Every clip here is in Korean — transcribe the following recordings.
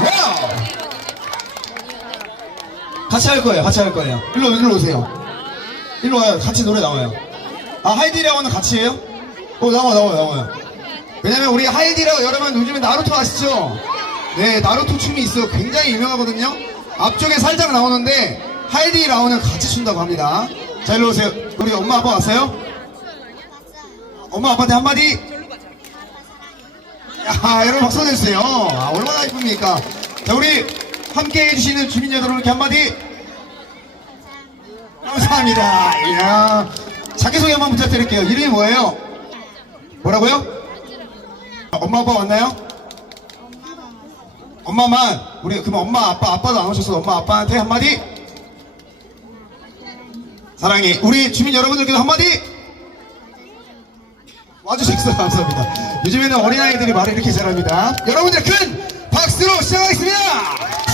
와우. 같이 할 거예요. 같이 할 거예요. 일로 일로 오세요. 일로 와요. 같이 노래 나와요. 아 하이디라고는 같이 해요? 어 나와 나와 나와요. 왜냐면 우리 하이디라고 여러분 요즘에 나루토 아시죠? 네 나루토 춤이 있어요. 굉장히 유명하거든요. 앞쪽에 살짝 나오는데 하이디 라운은 같이 춘다고 합니다. 자 일로 오세요. 우리 엄마 아빠 왔어요? 엄마 아빠한테 한마디. 야 여러분 박수 내주세요. 아, 얼마나 이쁩니까? 자 우리 함께 해주시는 주민 여러분께 한마디. 감사합니다. 이야. 자기소개 한번 부탁드릴게요. 이름이 뭐예요? 뭐라고요? 엄마 아빠 왔나요? 엄마만 우리 그럼 엄마 아빠 아빠도 안 오셨어 엄마 아빠한테 한마디 사랑해 우리 주민 여러분들께도 한마디 와주셔서 감사합니다. 요즘에는 어린아이들이 말을 이렇게 잘합니다. 여러분들 큰 박수로 시작하겠습니다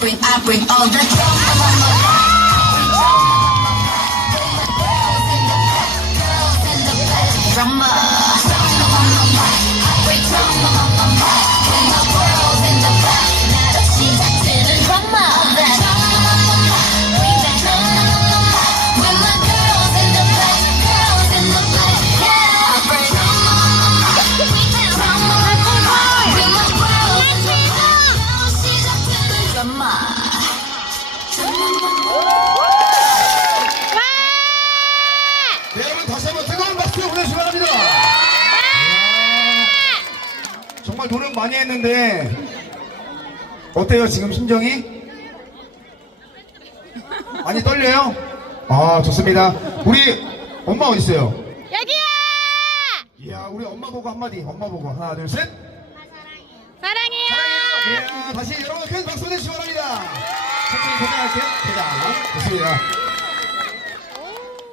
I bring, I bring all the drama. 노력 많이 했는데 어때요 지금 심정이? 많이 떨려요? 아 좋습니다 우리 엄마 어디 있어요? 여기야! 이야 우리 엄마 보고 한마디 엄마 보고 하나 둘 셋 사랑해요! 이야 다시 여러분 큰 박수 보내주시기 바랍니다 천천히 고생할게요 대장 좋습니다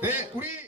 네 우리